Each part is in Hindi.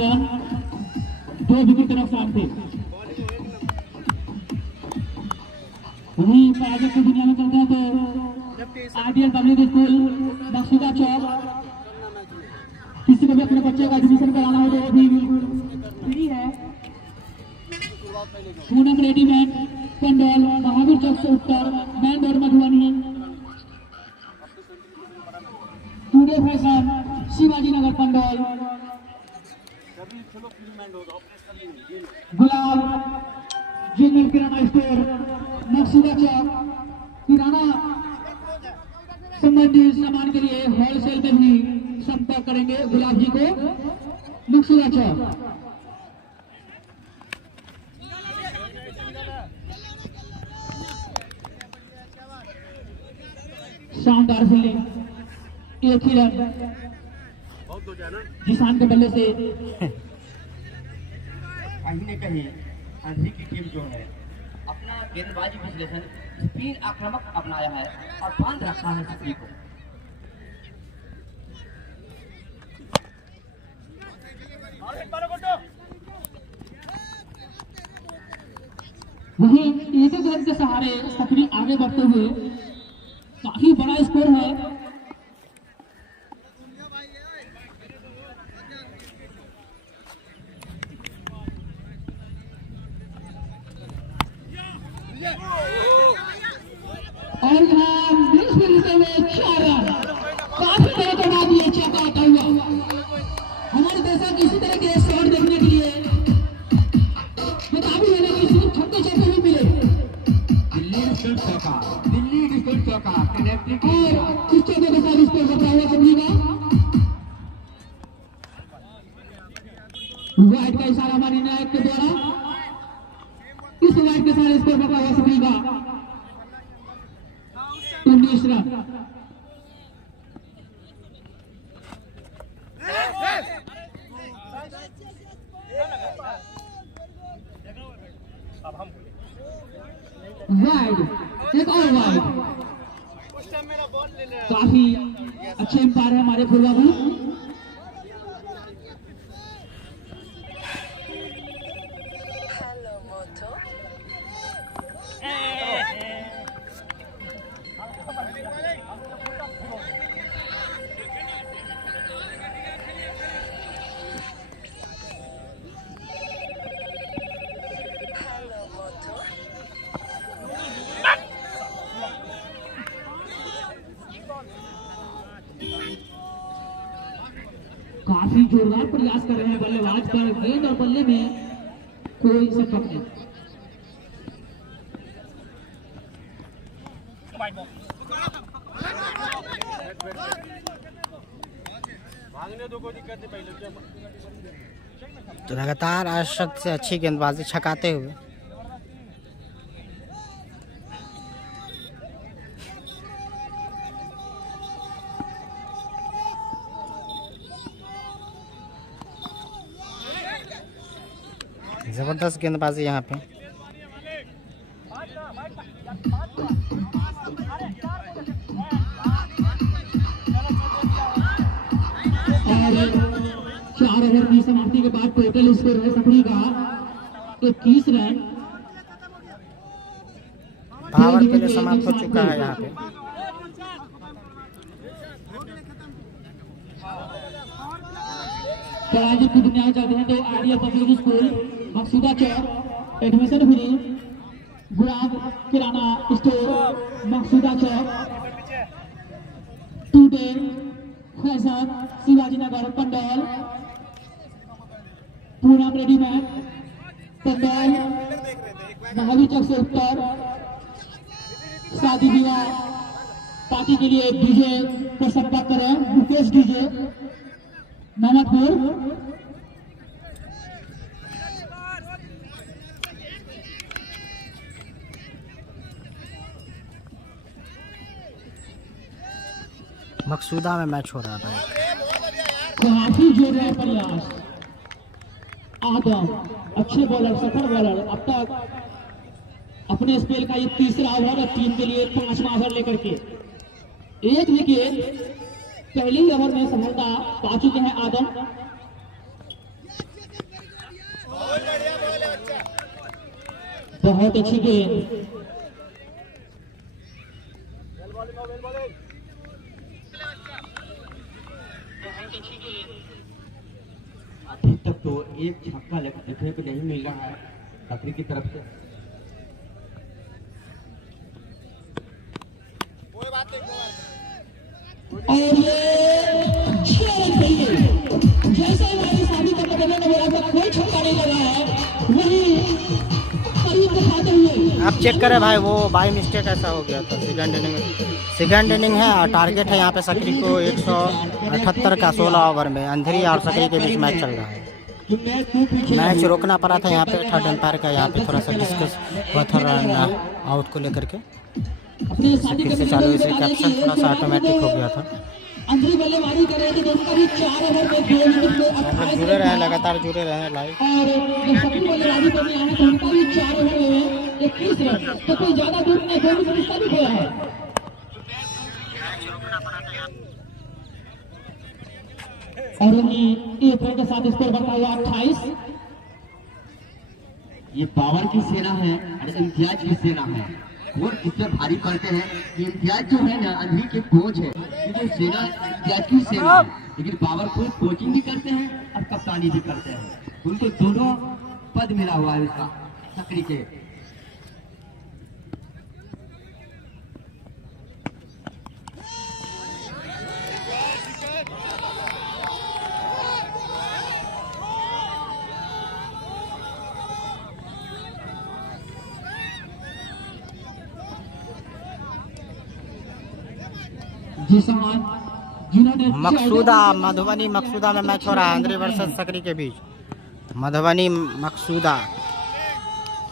विज्ञापन 2 विकेट के नुकसान थे। वहीं प्राइवेट की दुनिया में चलते हैं तो आईडियल पब्लिक स्कूल मकसूदा चौक, किसी को भी अपने बच्चे का एडमिशन कराना हो तो वो भी बिल्कुल फ्री है। पूनम रेडीमेड पंडौल, महावीर चौक से उत्तर, main road Madhubani. Today fashion Shivaji Nagar Pandaul. Gulab general Kirana store Maqsooda Chowk. किराना संबंधित सामान के लिए होलसेल में भी संपर्क करेंगे गुलाब जी को, मकसूदा चौक। शानदार फील्डिंग, एक ही रन जिसान के बल्ले से। कहीं न कहीं अंधी की टीम जो है अपना गेंदबाजी विश्लेषण स्पिन आक्रामक अपनाया है और बांध रखा है सभी को। वहीं एक एक रन के सहारे सक्रिय आगे बढ़ते हुए काफी बड़ा स्कोर है। और यहाँ बीच में लेते हुए 4 रन, काफी तरह बढ़ा दिए चौका आता हुआ। हमारे देश की इसी तरह के शॉट देखने के लिए काफी है कि सिर्फ छक्के चौके भी मिले। दिल्ली डिस्ट्रिक्ट चौका, दिल्ली डिस्ट्रिक्ट चौका कनेक्टिंग और इस चौके के साथ स्कोर बता हुआ समझेगा। वाइड का इशारा हमारे नायक के द्वारा, इस वाइड के साथ स्कोर बता हुआ समझेगा 19 रन। वाइड, एक और वाइड। काफी अच्छे एम्पायर है हमारे फुलबाबू। काफी जोरदार प्रयास कर रहे हैं बल्लेबाज, पर गेंद और बल्ले में कोई संपर्क नहीं। तो लगातार अर्शद से अच्छी गेंदबाजी छकाते हुए जबरदस्त गेंदबाजी यहाँ पे। और 4 ओवर की समाप्ति के बाद टोटल स्कोर है सफरी का 21 रन। पावर के लिए समाप्त हो चुका है यहाँ पे। प्राइवेट की दुनिया में चलते हैं तो आईडियल पब्लिक स्कूल मकसूदा चौक, एडमिशन फ्री। गुलाब किराना स्टोर मकसूदा चौक। Today fashion Shivaji Nagar Pandaul. Poonam readymade Pandaul, Mahavir Chowk से उत्तर। शादी विवाह पार्टी के लिए डीजे पर संपर्क करें, मुकेश डीजे मोहम्मदपुर। मकसूदा में मैच हो रहा था। काफी जोरदार प्रयास। आदम अच्छे बॉलर, सफल बॉलर, अब तक अपने स्पेल का ये तीसरा ओवर टीम के लिए 5वां ओवर लेकर के 1 विकेट पहले ही ओवर में सफलता पा चुके हैं आदम। बहुत अच्छी गेंद। अभी तक तो एक छक्का देखने को नहीं मिल रहा है सकरी की तरफ से। और ये जैसे हमारी शादी का बदलने ने बोला था कोई छक्का नहीं लगा है, वही करीब दिखाते हुए आप चेक करें भाई, वो बाई मिस्टेक ऐसा हो गया था। सेकंड इनिंग है और टारगेट है यहाँ पे सकरी को 178 का 16 ओवर में। अंधेरी और सकरी के बीच मैच चल रहा है। मैच रोकना पड़ा था यहाँ पे थर्ड एम्पायर का, यहाँ पे थोड़ा सा डिस्कस हुआ था रन आउट को लेकर के। अपने शादी फिर से चालू, इसे कैप्शन थोड़ा सा ऑटोमेटिक हो गया था। अंदर बल्लेबाजी कर रहे थे जो उनका भी 4 ओवर में 2 विकेट पे 28 जुड़े रहे, लगातार जुड़े रहे लाइव। और जब सभी बल्लेबाजी करने आए तो उनका भी 4 ओवर में 21 रन, तो कोई ज्यादा दूर नहीं, 2 विकेट इसका भी गया है। और उन्हीं एक रन के साथ स्कोर बढ़ता हुआ 28। ये पावर की सेना है और इम्तियाज की सेना है। और किससे भारी पड़ते हैं कि इम्तियाज जो है ना अंधी के कोच है, जो सेना इम्तियाज की सेना है, लेकिन पावर को कोचिंग भी करते हैं और कप्तानी भी करते हैं। उनको दोनों पद मिला हुआ है इसका सकरी के। जिन्होंने मकसूदा मधुबनी मकसूदा में मैच हो रहा है अंधेरी वर्सेस सकरी के बीच। मधुबनी मकसूदा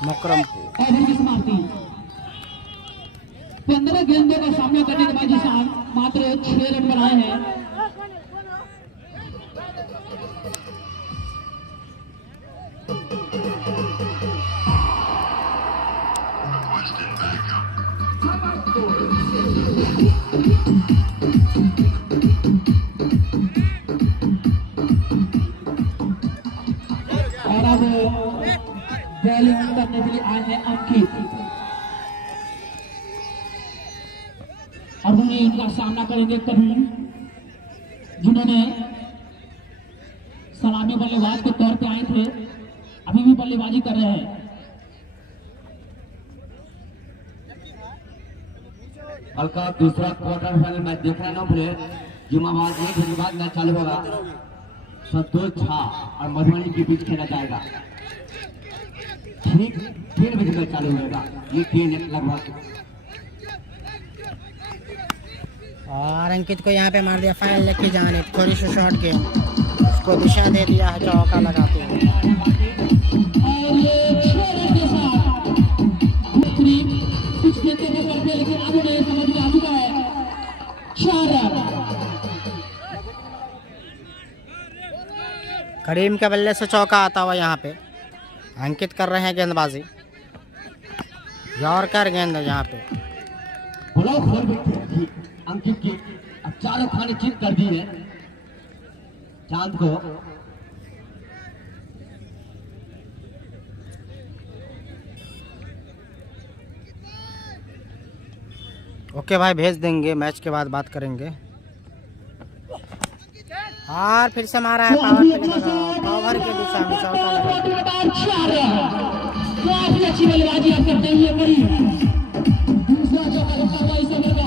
मुकरमपुर। 15 गेंदों का सामना करने के बाद जिसान मात्र 6 रन बनाए हैं। और अब बॉलिंग करने के लिए आए हैं अंकित, और वहीं इनका सामना करेंगे करीम, जिन्होंने सलामी बल्लेबाज के तौर पे आए थे, अभी भी बल्लेबाजी कर रहे हैं। कल का दूसरा क्वार्टर फाइनल मैच देख रहे हैं जुम्माबाद 1 बजे बाद मैच चालू होगा। संतोष झा और मधुबनी के बीच खेला जाएगा। ठीक 3 बजे मैच चालू होगा। ये 3 लगभग। और अंकित को यहाँ पे मार दिया फाइल लेके जाने, थोड़ी सी शॉट के उसको दिशा दे दिया है चौका लगाते हुए। और ये 6 रन के साथ कुछ देते हैं करते, लेकिन आगे नहीं समझ में आ चुका है। 4 रन करीम के बल्ले से चौका आता हुआ यहाँ पे। अंकित कर रहे हैं गेंदबाजी, यॉर्कर गेंद है यहाँ पे। ब्लॉक हो गई अंकित की। अब 4 खाने चित कर दी है चांद को। ओके भाई, भेज देंगे, मैच के बाद बात करेंगे। और फिर से मारा है पावर के दिशा में चौका लगा। काफी अच्छी बल्लेबाजी आप करते हुए करीब दूसरा चौका लगता हुआ इस ओवर का,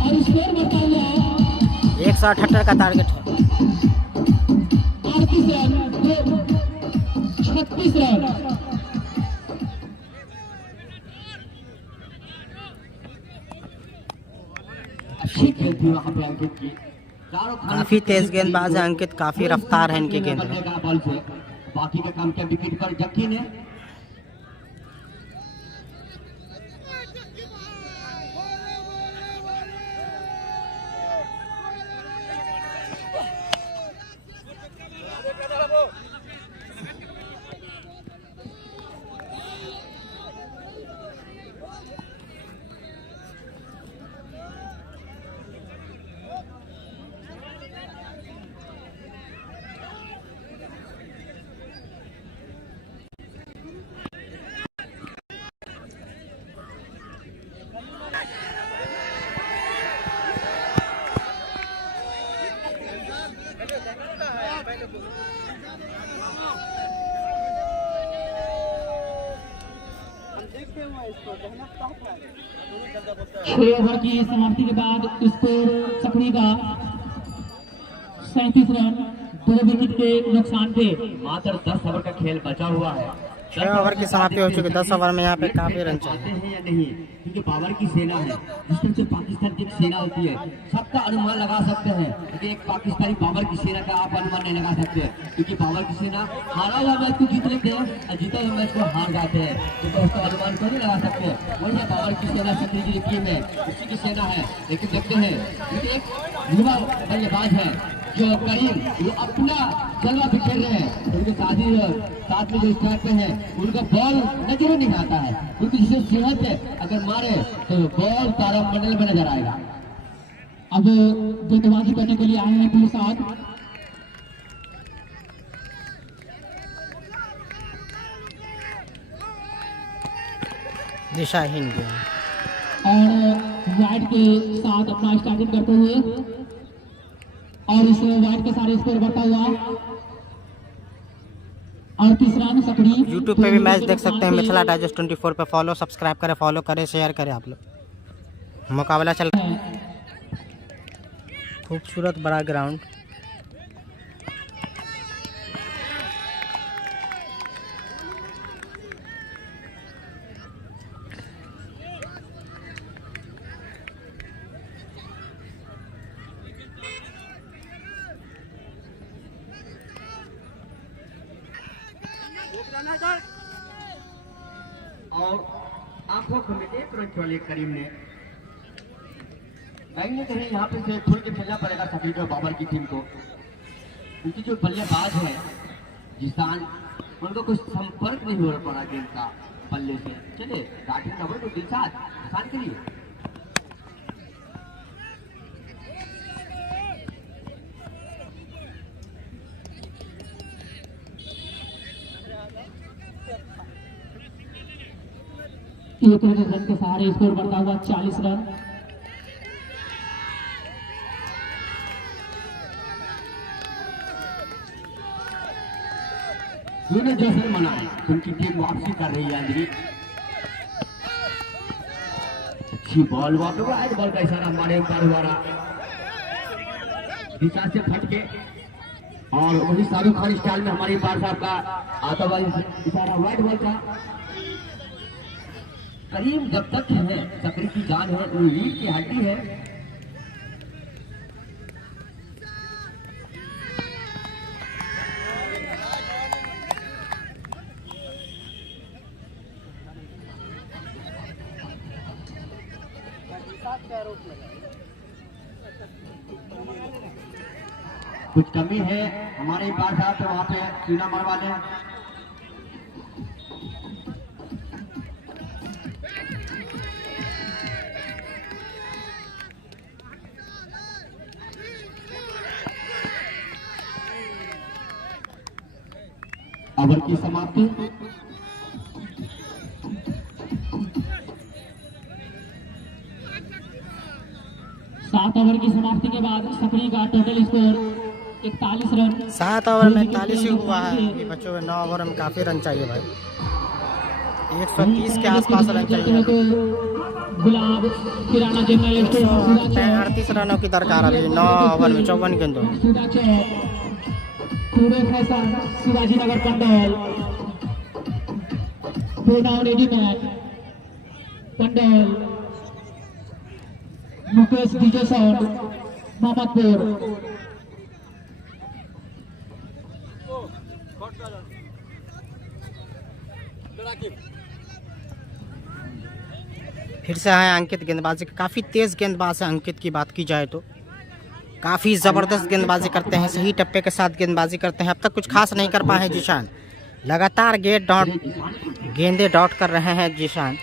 और स्कोर बढ़ता हुआ 178 का टारगेट है। 38 रन 36 रन। अच्छी खेल थी वहां पे अंकित की। काफी तेज गेंदबाज है अंकित, काफी रफ्तार है इनकी गेंद में। बॉल से बाकी का काम क्या विकेट पर जक्की ने। 6 ओवर की समाप्ति के बाद स्कोर सकरी का 37 रन 2 विकेट के नुकसान पे। मात्र 10 ओवर का खेल बचा हुआ है। 6 ओवर की समाप्ति हो चुकी, 10 ओवर में यहाँ पे काफी रन चाहिए हैं या नहीं, क्योंकि बाबर की सेना है। जिस तरह से पाकिस्तान की एक सेना होती है, सबका अनुमान लगा सकते हैं, लेकिन एक पाकिस्तानी बाबर की सेना का आप अनुमान नहीं लगा सकते, क्योंकि बाबर की सेना हारा हुआ मैच को जीत लेते हैं और जीता हुआ मैच को हार जाते हैं। तो दोस्तों अनुमान को नहीं लगा सकते। वही बाबर की सेना सकरी की टीम है, उसी की सेना है। लेकिन देखते हैं क्योंकि एक युवा बल्लेबाज है जो करीम, वो अपना जलवा बिखेर रहे हैं। उनके साथ में जो स्क्वाड पे है, उनका बॉल नजर नहीं आता है। उनकी जिसे सेहत है, अगर मारे तो बॉल तारामंडल में नजर आएगा। अब गेंदबाजी करने के लिए आए हैं पूरे साथ। दिशाहीन गेंद और वाइड के साथ अपना स्टार्टिंग करते हुए और इस वाइड के सारे स्कोर बढ़ता हुआ 38 रन सकरी। यूट्यूब पे भी मैच देख सकते हैं मिथिला डाइजेस्ट 24 पे। सब्सक्राइब करें, फॉलो करें, शेयर करें आप लोग। मुकाबला चल रहा है, खूबसूरत बड़ा ग्राउंड। और आंखों को में एक रन चले करीम ने कहीं न कहीं यहाँ पे से खुल के खेलना पड़ेगा सकरी को, बाबर की टीम को। उनकी जो बल्लेबाज है जिसान, उनको कुछ संपर्क नहीं हो पड़ा गेंद का बल्ले से। चले बैटिंग नंबर को दिलशाद किसान के लिए एक रन के सहारे स्कोर बढ़ता हुआ 40 रन। जश्न मनाए, उनकी टीम वापसी कर रही है। अंदर अच्छी बॉल, वाइड बॉल का इशारा हमारे ऊपर हुआ रहा दिशा से फटके, और वही शाहरुख खान स्टाइल में हमारे पास साहब का आता हुआ इशारा वाइड बॉल का। करीम जब तक है सकरी की जान है, वो रीढ़ की हड्डी है। कुछ कमी है हमारे पास साहब, तो वहां पे सीना मरवा लें। ओवर की समाप्ति। सात ओवर की समाप्ति के बाद सकरी का टोटल स्कोर 41 रन। 7 ओवर में 41 ही हुआ है। ये बच्चों में 9 ओवर में काफी रन चाहिए भाई, 130 के आसपास रन चाहिए। गुलाब किराना जनरल स्टोर 38 रनों की दरकार अभी 9 ओवर में 54 गेंदों। पूरे फैशन शिवाजी नगर पंडल पंडल मुकेश विजय साउंड मोहम्मदपुर। फिर से है अंकित गेंदबाजी, काफ़ी तेज़ गेंदबाज है अंकित की बात की जाए तो। काफ़ी ज़बरदस्त गेंदबाजी करते हैं, सही टप्पे के साथ गेंदबाजी करते हैं। अब तक कुछ खास नहीं कर पाए हैं जीशान, लगातार गेंदे डॉट कर रहे हैं जीशान।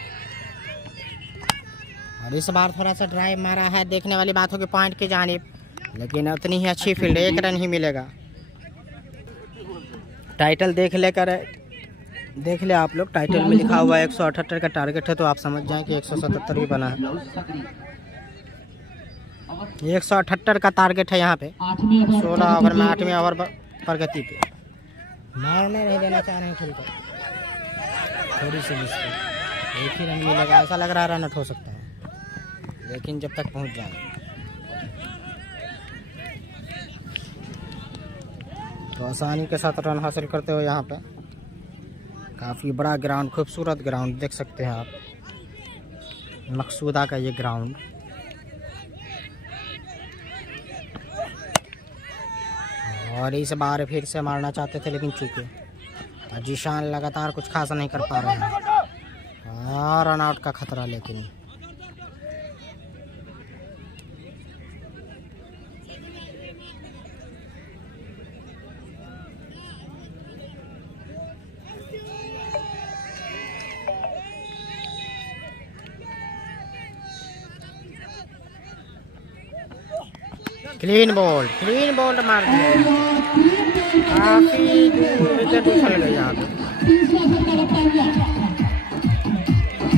और इस बार थोड़ा सा ड्राइव मारा है, देखने वाली बात होगी पॉइंट की जानिब, लेकिन उतनी ही अच्छी फील्ड, 1 रन ही मिलेगा। टाइटल देख ले आप लोग, टाइटल में लिखा हुआ है 178 का टारगेट है, तो आप समझ जाएं कि 177 भी बना है। 178 का टारगेट है यहाँ पे। 16 ओवर में 8वें ओवर प्रगति पे मारने नहीं देना चाह रहे हैं खेल को, थोड़ी सी मिस। एक ही रन मिलेगा, ऐसा लग रहा है रन आउट हो सकता है, लेकिन जब तक पहुंच जाए तो आसानी के साथ रन हासिल करते हो। यहाँ पे काफ़ी बड़ा ग्राउंड, खूबसूरत ग्राउंड देख सकते हैं आप, मकसूदा का ये ग्राउंड। और इस बार फिर से मारना चाहते थे लेकिन चूके, जीशान लगातार कुछ खास नहीं कर पा रहे हैं और रन आउट का खतरा। लेकिन क्लीन बोल्ड मार दिया, काफी दूर विकेट उछल गई यहाँ पे।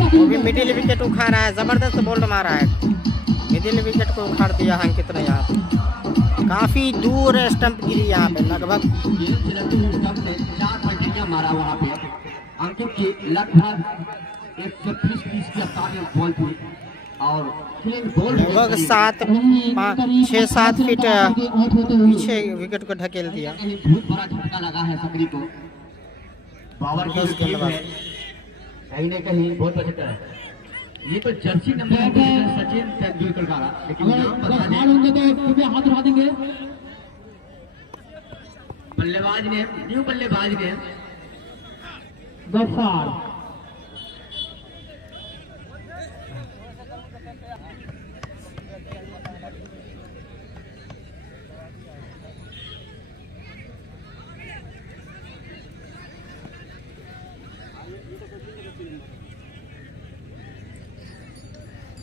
वो भी मिडिल विकेट उखा रहा है, जबरदस्त बोल्ड मारा है, मिडिल विकेट को उखाड़ दिया अंकित ने यहाँ पे। काफी दूर स्टंप गिरी यहाँ पे, लगभग 4 पलटियां मारा वहाँ पे अंकित की, लगभग 130 की रफ्तार बॉल थी और लगभग 6-7 फीट पीछे विकेट को ढकेल दिया। बहुत बड़ा झटका लगा है सकरी को, पावर की टीम है कहीं न कहीं बहुत अच्छा है। ये तो जर्सी नंबर सचिन तेंदुलकर का, लेकिन नाम बता दें हाथ उठा देंगे। बल्लेबाज ने, न्यू बल्लेबाज ने गफ्फार,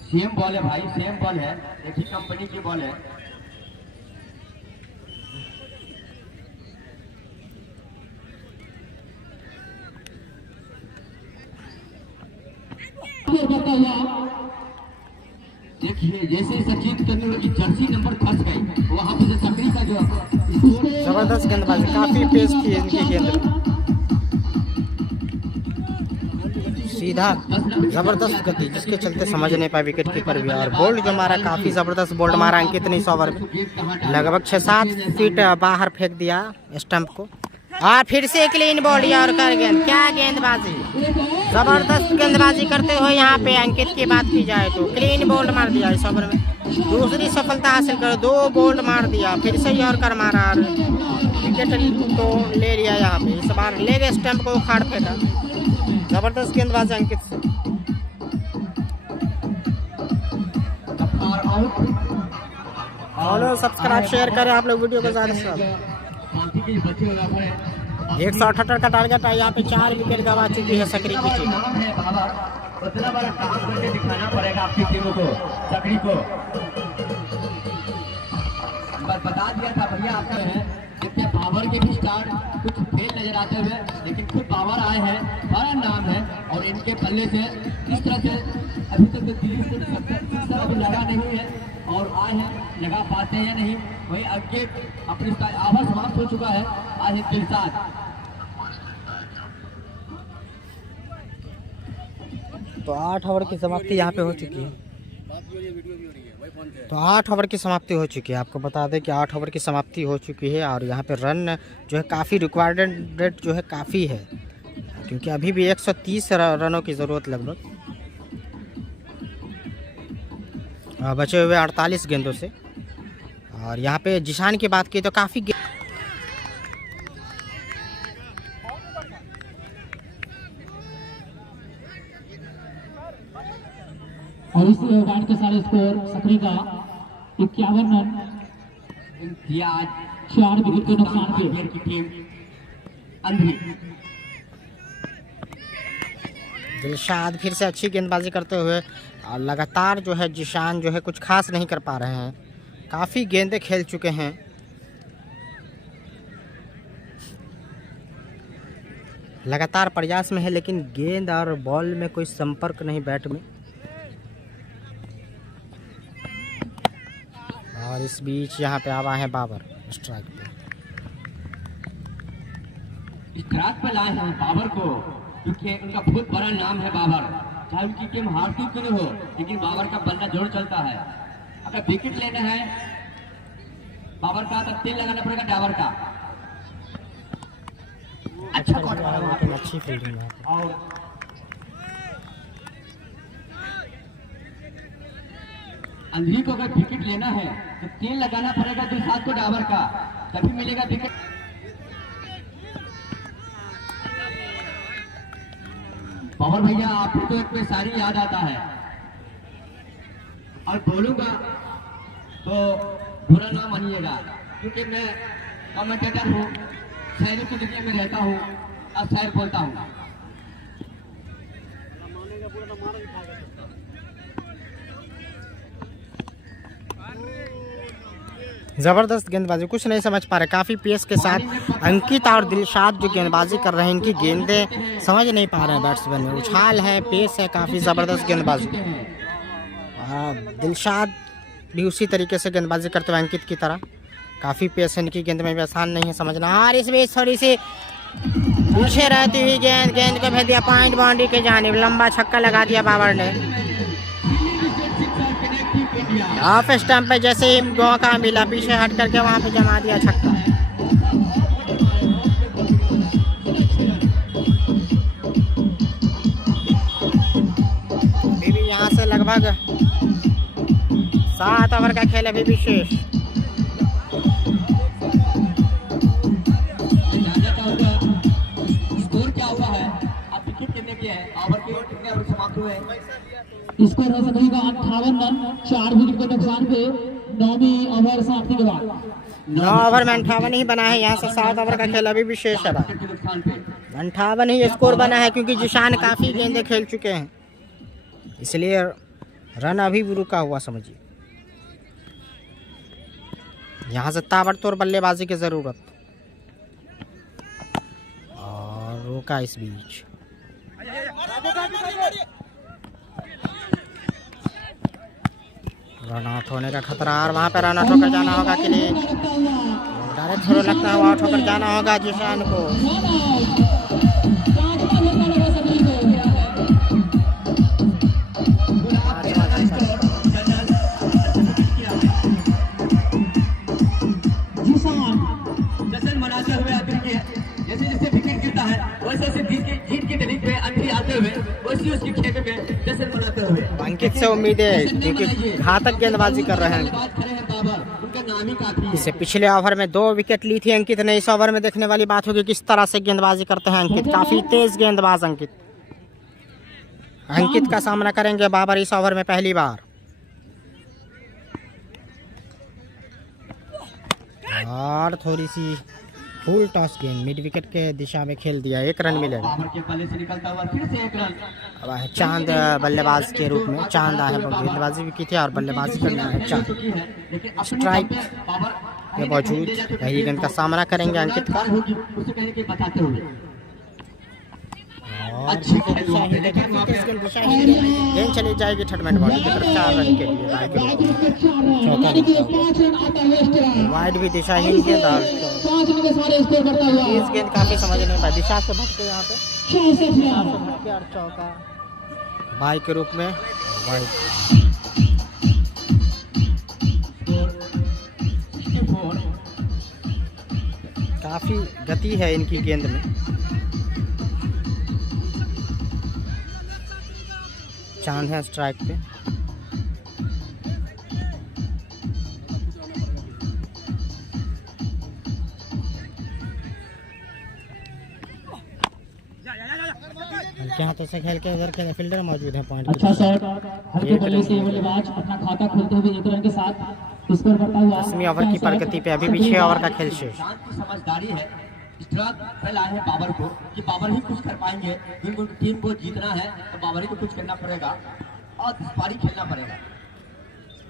सेम बॉल है भाई, सेम बॉल है, एक ही कंपनी की बॉल है। देखिए जैसे सचिन तेंदुलकर की जर्सी नंबर फंस गई, वहां पर सकरी का जो जबरदस्त गेंदबाजी, काफी पेस थी इनकी गेंद, सीधा जबरदस्त गति, जिसके चलते समझ नहीं पाए विकेट कीपर भी। और बोल्ड जो मारा, काफी जबरदस्त बोल्ड मारा अंकित ने इस ओवर में, लगभग 6-7 फीट बाहर फेंक दिया स्टंप को। और फिर से क्लीन बोल्ड और कर गेंद, क्या गेंदबाजी, जबरदस्त गेंदबाजी करते हुए यहाँ पे अंकित की बात की जाए तो क्लीन बोल्ड मार दिया इस ओवर में, दूसरी सफलता हासिल कर 2 बोल्ड मार दिया, फिर से और कर मारा और विकेट तो ले लिया यहाँ पे। इस बार लेग स्टंप को उखाड़ फेंका, जबरदस्त गेंदबाजी अंकित से। फॉलो सब्सक्राइब शेयर करें आप लोग वीडियो को ज़्यादा से ज़्यादा। 178 का टारगेट है, यहाँ पे 4 विकेट गंवा चुकी है सकरी की टीम। उतना बड़ा काम करके दिखाना पड़ेगा आपकी टीम को, सकरी को। बता दिया था भैया आपका है, जितने पावर के भी स्टार कुछ फेल नजर आते हुए, लेकिन खुद पावर आए हैं, बड़ा नाम है। और इनके पल्ले से इस तरह से अभी तक तो अभी लगा नहीं है और आए हैं, लगा पाते हैं या नहीं। वही आगे अपनी ओवर समाप्त हो चुका है आज के साथ। तो 8 ओवर की समाप्ति यहाँ पे हो चुकी है, तो 8 ओवर की समाप्ति हो चुकी है। आपको बता दें कि 8 ओवर की समाप्ति हो चुकी है और यहाँ पे रन जो है काफ़ी रिक्वायर्ड रेट जो है काफ़ी है, क्योंकि अभी भी 130 रनों की ज़रूरत लगभग बचे हुए 48 गेंदों से। और यहाँ पे जिशान की बात की तो काफ़ी और इस ओवर के सारे स्कोर सकरी का 51 रन, 4 विकेट के नुकसान पे की टीम अंधी। दिलशाद फिर से अच्छी गेंदबाजी करते हुए और लगातार जो है जिशान जो है कुछ खास नहीं कर पा रहे हैं, काफ़ी गेंदें खेल चुके हैं। लगातार प्रयास में है लेकिन गेंद और बॉल में कोई संपर्क नहीं, बैट में। और इस बीच यहाँ पे आवा है बाबर स्ट्राइक पे, इस ट्रैक पे लाए हैं बाबर को, क्योंकि उनका बहुत बड़ा नाम है बाबर। चाहे उनकी टीम हारती क्यों नहीं हो, लेकिन बाबर का बल्ला जोर चलता है। अगर विकेट लेना है बाबर का तो तेल लगाना पड़ेगा डाबर का। अच्छा कॉल मारा वहां पे, अच्छी फील्डिंग है। और अंधेरी को अगर विकेट लेना है तो तेल लगाना पड़ेगा दिलशाद को डाबर का, तभी मिलेगा विकेट। पवन भैया आपको तो एक पे सारी याद आता है, और बोलूंगा तो बुरा ना मानिएगा, क्योंकि मैं कमेंटेटर हूँ, शहरी की दुनिया में रहता हूँ और शहर बोलता हूँ। जबरदस्त गेंदबाजी, कुछ नहीं समझ पा रहे। काफी पेस के साथ अंकित और दिलशाद जो गेंदबाजी कर रहे हैं, इनकी गेंदें समझ नहीं पा रहे हैं बैट्समैन में। उछाल है, पेस है, काफी जबरदस्त गेंदबाजी। दिलशाद भी उसी तरीके से गेंदबाजी करते हुए अंकित की तरह। काफी पेस है इनकी गेंद में भी, आसान नहीं है समझना। और इस बीच थोड़ी सी पीछे रहती हुई गेंद को भेज दिया पॉइंट बाउंड्री के जानिब। लंबा छक्का लगा दिया बाबर ने। ऑफ स्टंप पे जैसे ही मौका मिला, पीछे हट करके वहां पे जमा दिया छक्का। अभी भी यहाँ से लगभग 7 ओवर का खेल अभी भी शेष। स्कोर क्या हुआ है, अब विकेट कितने के हैं, ओवर के कितने ओवर समाप्त हुए हैं? स्कोर हो सकेगा 58 रन, 4 विकेट के नुकसान पे 9वीं ओवर समाप्ति के बाद। 9 ओवर में 58 ही बना है। यहाँ से 7 ओवर का खेल अभी भी शेष है। 58 ही स्कोर बना है, क्योंकि जिशान काफी गेंदें खेल चुके हैं, इसलिए रन अभी भी रुका हुआ समझिए। यहाँ से ताबड़तोड़ बल्लेबाजी की जरूरत, और रोका इस बीच। रन आउट होने का खतरा, और वहाँ पे रन आउट होकर जाना होगा के लिए डायरेक्ट थ्रो लगता है, आउट होकर जाना होगा जिशान को। जश्न मनाते हुए आते हैं, जैसे जैसे विकेट गिरता है वैसे वैसे जीत की तरीक में अंधी आते हुए वैसे उसकी खेत में जश्न मनाते हुए। अंकित से उम्मीद है, क्योंकि घातक गेंदबाजी कर रहे हैं। उनका नाम ही काफी है। इससे पिछले ओवर में 2 विकेट ली थी अंकित ने। इस ओवर में देखने वाली बात होगी किस तरह से गेंदबाजी करते हैं अंकित। काफी तेज गेंदबाज अंकित का सामना करेंगे बाबर इस ओवर में पहली बार। और थोड़ी सी फुल टॉस गेंद मिड विकेट के दिशा में खेल दिया, 1 रन मिलेगा। बाबर के पल्ले से निकलता हुआ फिर से 1 रन। अब है चांद बल्लेबाज के रूप में। चांद है, गेंदबाजी भी की थी और बल्लेबाजी करना है चांद। स्ट्राइक के बावजूद पहली गेंद का सामना करेंगे अंकित का। और गेंद चली जाएगी थर्ड बॉडी की तरफ 4 रन के लिए। वाइड भी दिशाहीन गेंद, और इस गेंद काफी समझ नहीं पाई, दिशा से भटके यहाँ पे और चौका बाई के रूप में वाइड। काफी गति है इनकी गेंद में। चांद है स्ट्राइक पे। हल्के हाथों से खेल के इधर के फील्डर मौजूद है पॉइंट। अच्छा शॉट, हल्के बल्ले से बल्लेबाज अपना खाता खोलते हुए 1 रन के साथ स्कोर करता हुआ। 10वीं ओवर की प्रगति पे अभी भी 6 ओवर का खेल शेष। समझदारी है, इस तरह फैला है बाबर को कि बाबर ही कुछ कर पाएंगे। क्योंकि टीम को जीतना है तो बाबर ही को कुछ करना पड़ेगा और पारी खेलना पड़ेगा।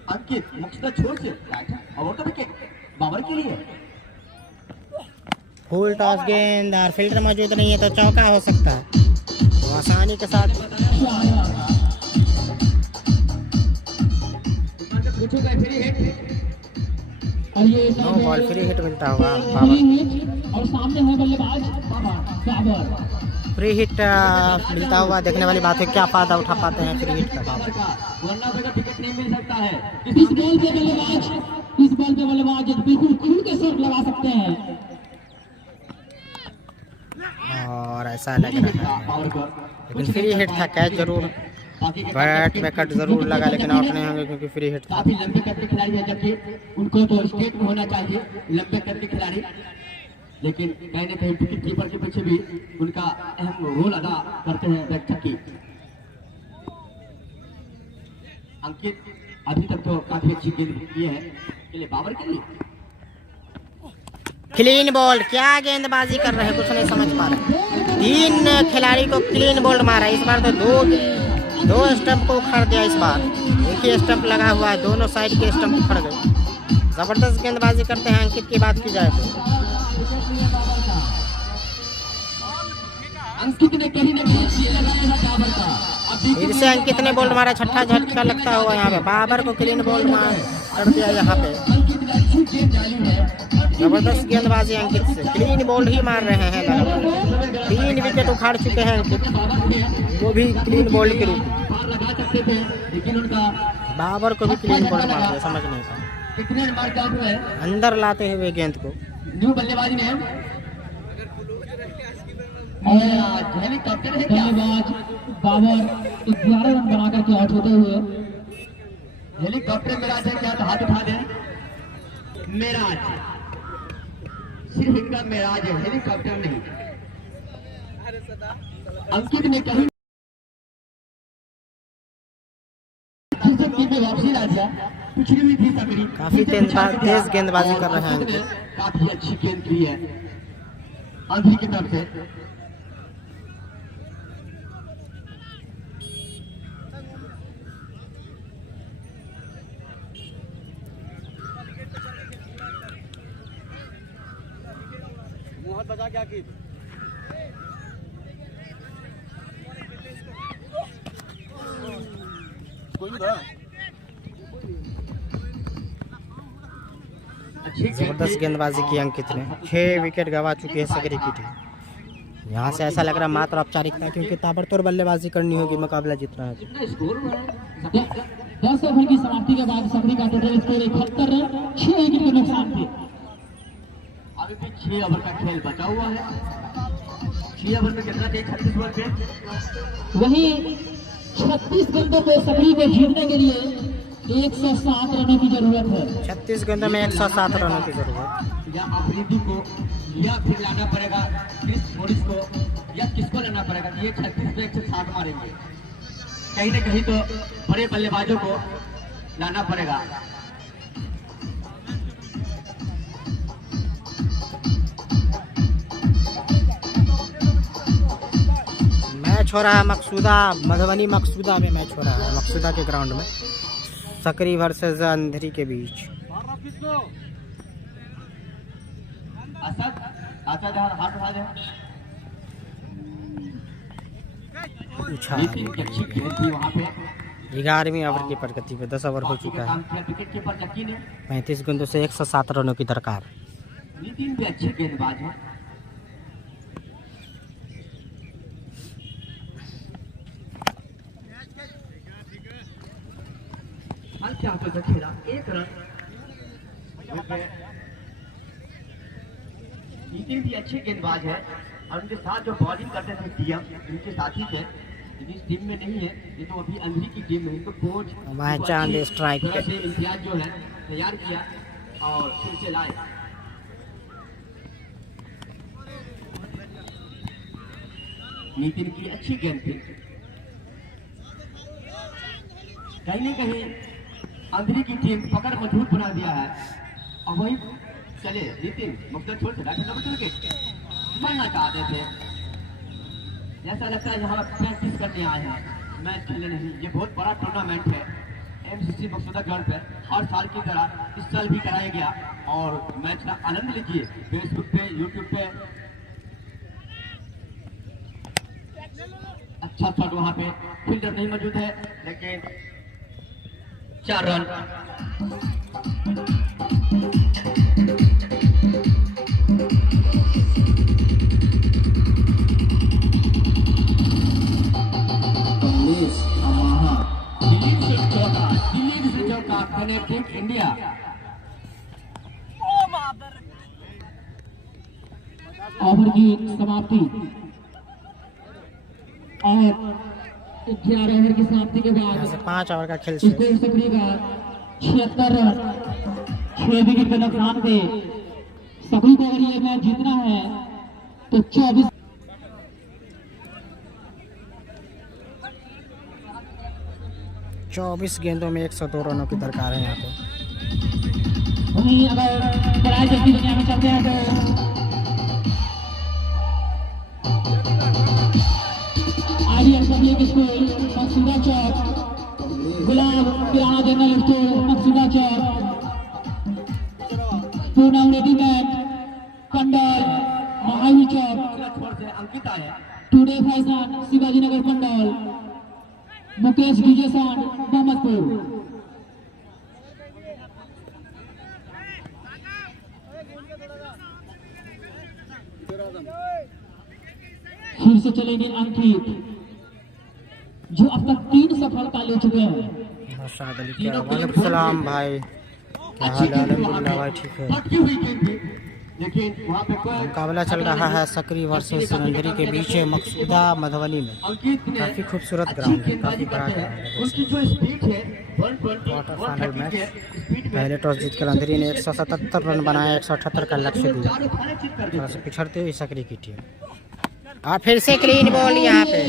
अंकित मुख्यतः छोर से और तो विकेट बाबर के लिए। फुल टॉस गेंद और फील्डर मौजूद नहीं है तो चौका हो सकता है, तो आसानी के साथ और ये नो बॉल, फ्री हिट मिलता होगा फ्री बाबर। हिट और सामने है बल्लेबाज बाबर। फ्री हिट मिलता हुआ देखने वाली बात है, क्या फायदा उठा पाते हैं फ्री हिट का बाबर। वरना तो विकेट नहीं मिल सकता है। इस बॉल पे बल्लेबाज बिल्कुल खुल के शॉट लगा सकते हैं। और ऐसा लग रहा है, लेकिन फ्री हिट था, कैच जरूर बैट में कट जरूर लगा, लेकिन आउट नहीं होंगे क्योंकि फ्री हिट था। काफी लंबे कद के खिलाड़ी है, जबकि उनको तो स्टेट में होना चाहिए लंबे कद के खिलाड़ी, लेकिन कहीं ना कहीं विकेट कीपर के पीछे भी उनका अहम रोल अदा करते हैं बैट छक्के। अंकित अभी तक तो काफी अच्छी गेंद की है के लिए, बाबर के लिए क्लीन बॉल, क्या गेंदबाजी कर रहे हैं, कुछ नहीं समझ पा रहे। 3 खिलाड़ी को क्लीन बॉल मारा, इस बार तो दो स्टंप को उखाड़ दिया। इस बार एक ही स्टंप लगा हुआ है, दोनों साइड के स्टंप उखड़ गए। जबरदस्त गेंदबाजी करते हैं अंकित की बात की जाए तो। अंकित ने कहीं ना कहीं लगाया है बाबर का। फिर से अंकित ने बॉल मारा, छठा झटका लगता हुआ यहाँ पे। बाबर को क्लीन बॉल मार कर दिया यहाँ पे। जबरदस्त गेंदबाजी अंकित से, क्लीन बॉल ही मार रहे हैं लगातार। 3 विकेट उखाड़ चुके हैं अंकित, वो भी क्लीन बॉल के रूप में। लेकिन उनका बाबर को भी क्लीन बॉल मार दिया, समझ नहीं पाया। कितने नंबर आउट हुए अंदर लाते हुए गेंद को न्यू बल्लेबाजी ने हेलीकॉप्टर है क्या? बल्लेबाज बाबर 11 रन बनाकर के आउट होते हुए। हेलीकॉप्टर मिराज है क्या? तो हाथ उठा दें। मिराज, सिर्फ इनका मिराज है, हेलीकॉप्टर नहीं। अंकित ने कहीं में वापसी ला दिया, पिछड़ी हुई थी सकड़ी। काफी तेज गेंदबाजी कर रहे हैं अंकित। काफी अच्छी गेंद की है अंधी की तरफ से। बजा क्या की जबरदस्त गेंदबाजी की अंकित ने। 6 विकेट गंवा चुकी है सकरी की टीम। यहाँ से ऐसा लग रहा है मात्र औपचारिकता, क्योंकि ताबड़तोड़ बल्लेबाजी करनी होगी मुकाबला जीतना है। 10 ओवर की समाप्ति के बाद सकरी का टोटल स्कोर 71 रन, 6 विकेट के नुकसान थे। अभी भी 6 ओवर का खेल बचा हुआ है। 6 ओवर में कितना चाहिए? 36 ओवर पे वही 36 गेंदों को सकरी को जीतने के लिए 107 रनों की जरूरत है। 36 गेंदों में 107 रनों की जरूरत। या अफरीदी को या फिर लाना पड़ेगा क्रिस मॉरिस को, या किसको लाना पड़ेगा? ये 36 पे 107 मारेंगे। कहीं ना कहीं तो बड़े बल्लेबाजों को लाना पड़ेगा। मैच हो रहा है मकसूदा, मधुबनी मकसूदा में मैच हो रहा है, मकसूदा के ग्राउंड में सकरी वर्सेस अंधेरी के बीच। वहाँ पे 11वीं ओवर की प्रगति पे 10 ओवर हो चुका है। विकेट कीपर जक्की ने 35 गेंदों से 107 रनों की दरकार। नितिन भी अच्छे गेंदबाज हैं। क्या खेला 1 रन। नितिन भी अच्छे गेंदबाज है और उनके साथ जो बॉलिंग करते थे टीएम, उनके साथी थे, इस टीम में नहीं है। ये तो अभी अंधेरी की टीम है। इनको कोच चांद स्ट्राइक से इम्तियाज जो है तैयार किया और फिर से लाए। नितिन की अच्छी गेंद थी। कहीं न कहीं अंधेरी की टीम पकड़ मजबूत बना दिया है। और वही चले नितिन मुख्तर छोड़ विकेट बनना चाहते थे। ऐसा लगता है यहाँ प्रैक्टिस करने आए हैं, मैच खेलने नहीं। ये बहुत बड़ा टूर्नामेंट है एमसीसी मकसूदा ग्राउंड पर, हर साल की तरह इस साल भी कराया गया। और मैच का आनंद लीजिए फेसबुक पे, यूट्यूब पे। अच्छा शॉट, वहाँ पे फील्डर नहीं मौजूद है, लेकिन 4 रन। समाप्ति। और 11 ओवर की समाप्ति के यहाँ बाद से 5 ओवर का खेल शेष। स्कोर सक्रिय का 76 रन 6 विकेट के नुकसान पे सभी को अगर ये मैच जीतना है तो 24 गेंदों में 102 रनों की दरकार है यहाँ पे। वहीं अगर पढ़ाई जल्दी दुनिया में चलते हैं तो पब्लिक स्कूल मकसूदा चौक, गुलाब किराना जनरल स्टोर मकसूदा चौक, पूनम रेडीमेड कंडल महावीर चौक, अंकिता है टुडे फैशन शिवाजी नगर कंडल, मुकेश डीजे साउंड मोहम्मदपुर। फिर से चलेंगे अंकित जो अब तक 3 सफलता ले चुके हैं। नौशाद अली क्या वालेकुम सलाम भाई, क्या हाल है? अल्हम्दुलिल्लाह भाई ठीक है। फटकी हुई गेंद थी, लेकिन वहाँ पे कोई मुकाबला चल रहा है सकरी वर्सेस अंधेरी के बीच मकसूदा मधुबनी में। अंकित ने काफी खूबसूरत ग्राउंड है, काफी बड़ा करते ग्राउंड हैं। है। उनकी जो स्पीड है 120 क्वार्टर फाइनल मैच, स्पीड में पहले टॉस जीतकर अंधेरी ने 177 रन बनाया, 178 का लक्ष्य दिया। चारों खाने चित कर थोड़ा सा पिछड़ते हुए सकरी की टीम। और फिर से क्लीन बॉल यहाँ पे,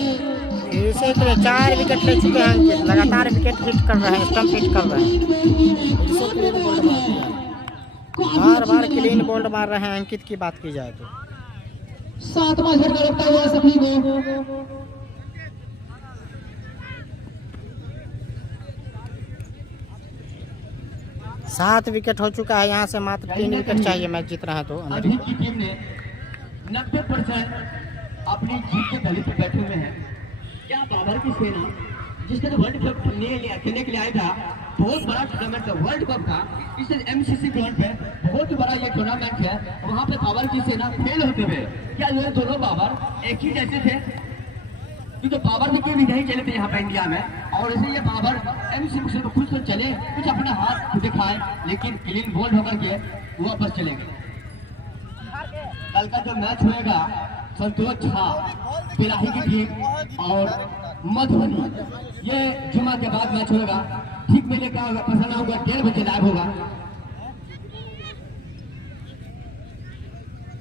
फिर से 4 विकेट ले चुके हैं अंकित, लगातार विकेट हिट कर रहे हैं, स्टंप हिट कर रहे हैं। फिर से क्लीन बोल्ड मार दिया, बार बार क्लीन बोल्ड मार रहे हैं अंकित की बात की जाए तो। 7वां झटका लगता हुआ सभी को 7 विकेट हो चुका है, यहाँ से मात्र 3 विकेट चाहिए मैच जीतना है तो अंधेरी अंधेरी की टीम ने 90% अपनी जीत के गले पे बैठे हुए हैं। क्या बाबर की सेना जिसने वर्ल्ड कप खेलने के लिए आया था, बहुत बड़ा टूर्नामेंट वर्ल्ड कप था, इस एमसीसी ग्राउंड पे बहुत ही बड़ा ये टूर्नामेंट है, वहाँ पे बाबर की सेना फेल होते हुए, क्या ये दोनों बाबर एक ही जैसे थे? क्योंकि बाबर भी कोई भी नहीं चले थे यहाँ पे इंडिया में, और ऐसे ये बाबर एमसीसी को खुद तो चले, कुछ अपने हाथ दिखाए, लेकिन क्लीन बोल्ड होकर के वापस चले गए। कल का जो मैच होएगा संतोष झा पिलाही की टीम और मधुबनी, ये जुमा के बाद मैच होगा। ठीक मेले का पसंद होगा 1:30 बजे लाइव होगा।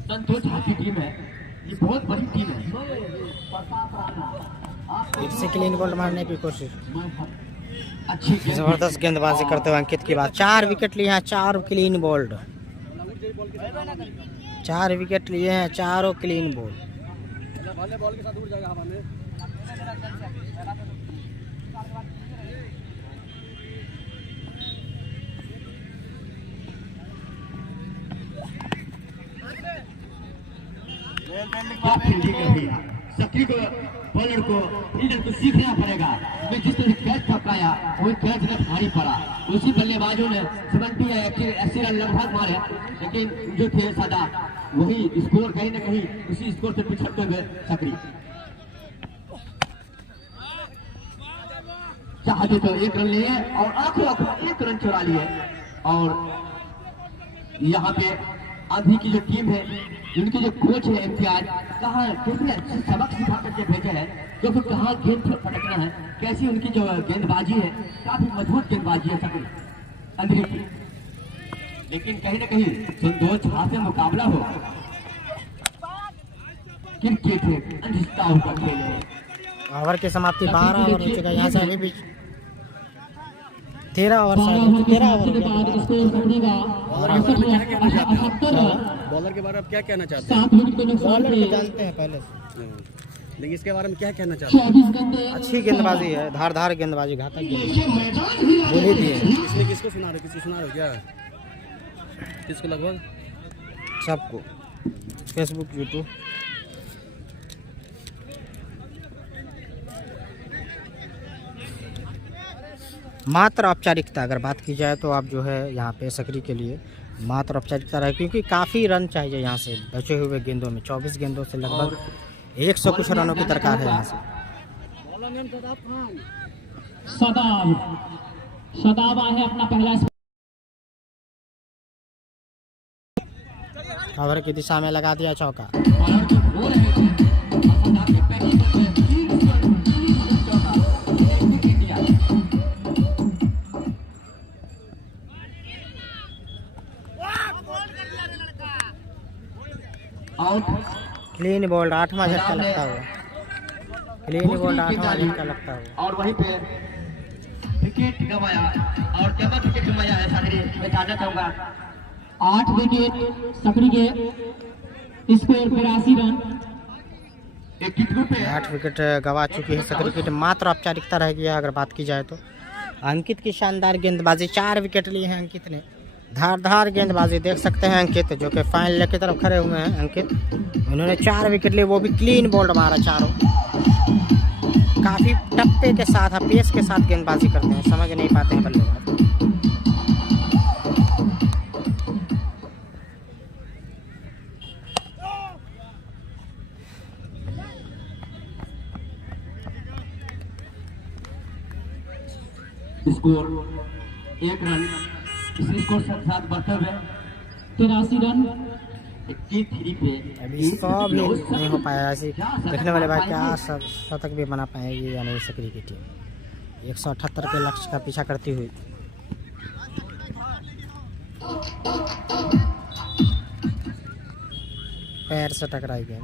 संतोष झा की टीम है, ये बहुत बड़ी टीम है। फिर से क्लीन बोल्ड मारने की कोशिश, अच्छी जबरदस्त गेंदबाजी करते हुए अंकित की बात। 4 विकेट लिए हैं, 4 क्लीन बोल्ड, 4 विकेट लिए हैं, 4 क्लीन बोल्ड। बॉल के साथ उड़ जाएगा हवा में। फील्डिंग है भैया, सक्रिय को बॉलर को फील्डर को सीखना पड़ेगा। मैं जिस तरह कैच पकड़ाया वही कैच ने भारी पड़ा, उसी बल्लेबाजों ने 70 रन लगभग मारे, लेकिन जो थे सदा वही स्कोर कहीं ना कहीं उसी स्कोर से पिछड़ते हुए सक्रिय चाहते तो 1 रन लिए और आंखों 1 रन चुरा लिए। और यहाँ पे आंधी की जो टीम है, इनके जो कोच है इम्तियाज, कहाँ कितने अच्छे सबक सिखा करके भेजे हैं, क्योंकि कहाँ गेंद पर पटकना है, कैसी उनकी जो गेंदबाजी है, काफी मजबूत गेंदबाजी है सकरी अंधेरी की। लेकिन कहीं ना कहीं संतोष झा से मुकाबला हो, क्रिकेट है अनिश्चितताओं का खेल है। ओवर की समाप्ति 12 ओवर हो चुका है, यहाँ से अभी भी 13 ओवर के बाद स्कोर सक्रिय का बॉलर के बारे में क्या कहना चाहते हैं? 7 विकेट के नुकसान पे जानते हैं पहले से। लेकिन इसके बारे में क्या कहना चाहते हैं? 24 गेंदें अच्छी गेंदबाजी है, धारदार गेंदबाजी, घातक गेंदबाजी बोली भी है इसमें किसको सुना रहे हो? किसको सुना रहे हो क्या? किसको लगभग? सबको, फेसबुक यूट्यूब। मात्र औपचारिकता अगर बात की जाए तो आप जो है यहाँ पे सकरी के लिए मात्र औपचारिकता रहे, क्योंकि काफ़ी रन चाहिए यहाँ से बचे हुए गेंदों में। 24 गेंदों से लगभग 100 कुछ रनों की दरकार है यहाँ से। सदाब आए हैं अपना पहला ओवर की दिशा में लगा दिया चौका। और जो हो रहे थे क्लीन बॉल्ड 8वां झटका लगता हुआ, क्लीन बॉल्ड 8वां झटका लगता हुआ। और वहीं पे विकेट गंवाया और चमक विकेट गंवाया है सागरी। मैं जानना चाहूंगा 8 विकेट सकरी के, स्कोर 82 रन। एक ग्रुप पे 8 विकेट गंवा चुकी है सकरी की टीम। मात्र औपचारिकता रह गई है अगर बात की जाए तो। अंकित की शानदार गेंदबाजी, 4 विकेट लिए हैं अंकित ने। धारदार गेंदबाजी देख सकते हैं अंकित, जो कि फाइनल की तरफ खड़े हुए हैं अंकित। उन्होंने 4 विकेट लिए, वो भी क्लीन बोल्ड मारा चारों। काफ़ी टप्पे के साथ, पेस के साथ गेंदबाजी करते हैं, समझ नहीं पाते हैं बल्लेबाज। स्कोर 1 रन, इसी स्कोर के साथ बढ़ते हुए 83 रन। 83 पे अभी इसको भी नहीं हो पाया। ऐसे देखने वाले भाई क्या शतक भी बना पाएगी या नहीं सकरी की टीम। 178 के लक्ष्य का पीछा करती हुई। पैर से टकराई गेंद।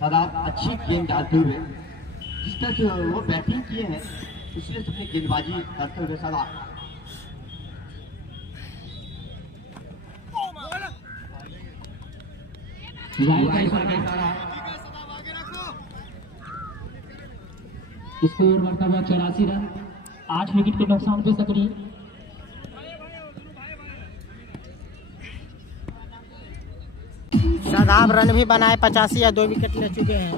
शादाब अच्छी गेंद डालते हुए, जिस तरह से वो बैटिंग किए हैं उसने अपनी गेंदबाजी करते हुए शादाब। स्कोर बढ़ता हुआ 84 रन। 8 विकेट के नुकसान पे सकरी। शादाब रन भी बनाए 85 या 2 विकेट ले चुके हैं।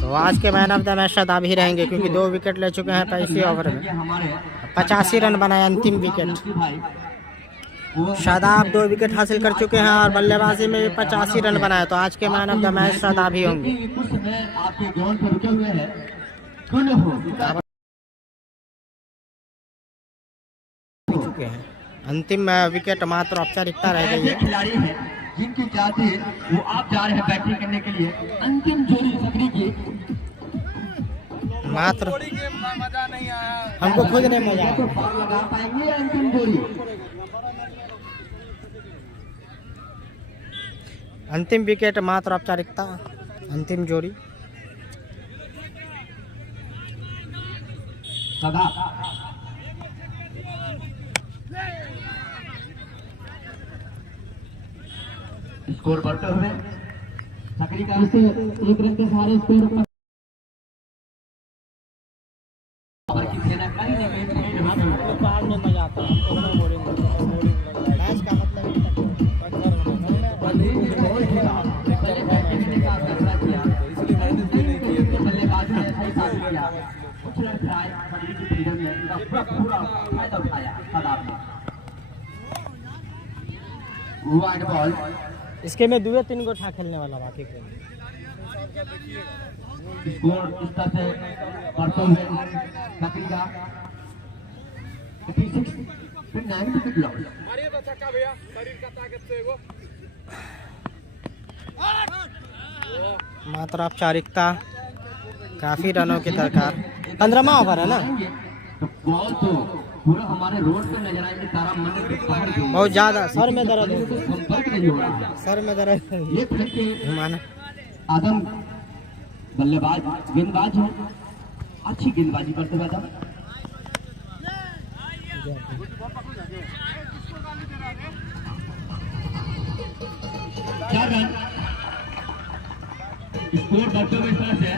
तो आज के man of the match Shadab ही रहेंगे, क्योंकि 2 विकेट ले चुके हैं 23 ओवर में। 85 रन बनाए, अंतिम विकेट। शादाब 2 विकेट हासिल कर चुके हैं और बल्लेबाजी में भी 85 रन बनाए। तो आज के man of the match Shadab ही होंगे। कुछ समय आपके ग्राउंड पर रुके हुए हैं। चुके हैं। अंतिम विकेट मात्र औपचारिकता रह गई है। खिलाड़ी हैं जिनकी चाहते वो आप जा रहे हैं बैटिंग करने के लिए। अंतिम जोड़ी सकरी की मात्र हमको खुद नहीं मजा आया। लगा पाएंगे अंतिम जोड़ी। अंतिम विकेट मात्र औपचारिकता, अंतिम जोड़ी। सदा स्कोर बढ़ते हुए सकरी का इसे 1 रन के सहारे स्कोर की सेना कहीं न कहीं में मजा आता है। मैच का वाइड बॉल। इसके में 2-3 गोठा खेलने वाला बाकी को। स्कोर इस तरह से बढ़ते हुए सकरी का 86 फिर 9 विकेट लॉस। मात्र औपचारिकता, काफी रनों की दरकार। 15वां ओवर है ना। तो बॉल तो पूरा हमारे रोड पे नजर आएंगे। तारा मंदिर के बाहर जो बहुत ज्यादा सर में दर्द है, संपर्क नहीं हो रहा है। सर में दर्द है। ये फिर के घुमाना। आदम बल्लेबाज गेंदबाज है, अच्छी गेंदबाजी करते हुए था। 4 रन। स्कोर बढ़ते हुए इस तरह से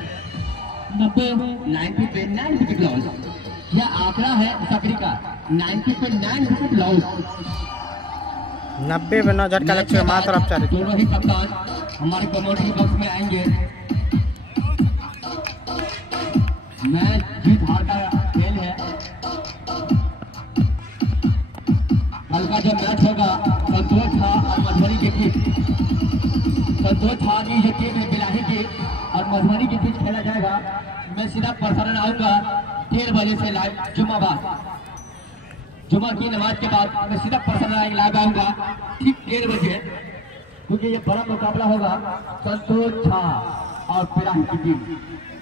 90 पे 9 विकेट लॉस। यह आंकड़ा है सकरी का। 90 पे 9 विकेट लॉस। 90 में 9 झटका लक्ष्य मात्र औपचारिक। दोनों ही कप्तान हमारे कमेंट्री बॉक्स में आएंगे। मैच जीत हार का खेल है। कल का जो मैच होगा संतोष झा और मधुबनी के बीच, संतोष झा की जो टीम है बिलाही की और मधुबनी के बीच खेला जाएगा। मैं सीधा प्रसारण आऊंगा 1:30 बजे से लाइव जुमा की नमाज के बाद मैं सीधा प्रसारण लाइव आऊंगा ठीक 1:30 बजे, क्योंकि ये बड़ा मुकाबला होगा संतोष झा और बिलाही की टीम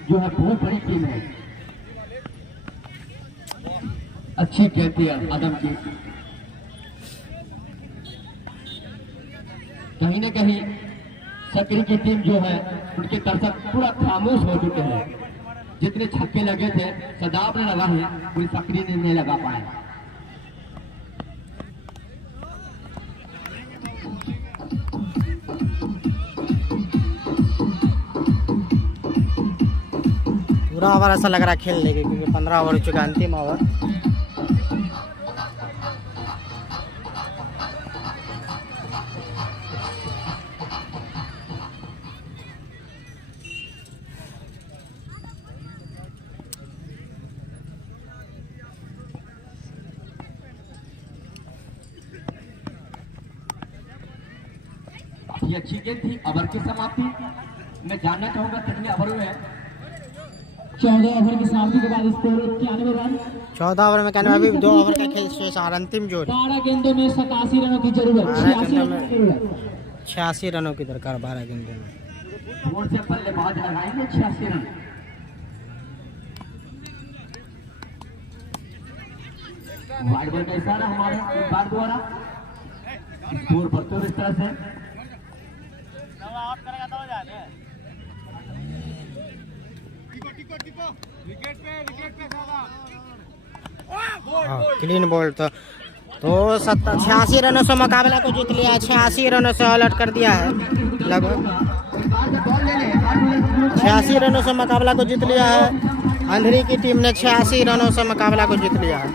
जो है बहुत बड़ी टीम है। अच्छी कहती है आदम की। कहीं न कहीं सकरी की टीम जो है उनके दर्शक पूरा खामोश हो चुके हैं। जितने छक्के लगे थे सदाब ने लगा है, कोई सकरी ने नहीं लगा पाए। पूरा ओवर ऐसा लग रहा है खेल लेंगे, क्योंकि 15 ओवर हो चुका है, अंतिम ओवर। काफी अच्छी गेंद थी। ओवर की समाप्ति मैं जानना चाहूंगा कितने ओवर हुए हैं। 14 ओवर की समाप्ति के बाद स्कोर 91 रन। 14 ओवर में कहने अभी 2 ओवर का खेल शेष और अंतिम जोड़ी। 12 गेंदों में 87 रनों की जरूरत। 86 रनों की जरूरत। 86 रनों की दरकार 12 गेंदों में। बोर्ड से बल्लेबाज लगाएंगे 86 रन। वाइड बॉल का इशारा हमारे बार द्वारा स्कोर बढ़ते हुए इस तरह से। क्लीन बोल्ड तो 86 रनों से मुकाबला को जीत लिया है। 86 रनों से ऑल आउट कर दिया है लगभग। 86 रनों से मुकाबला को जीत लिया है। अंधेरी की टीम ने 86 रनों से मुकाबला को जीत लिया है।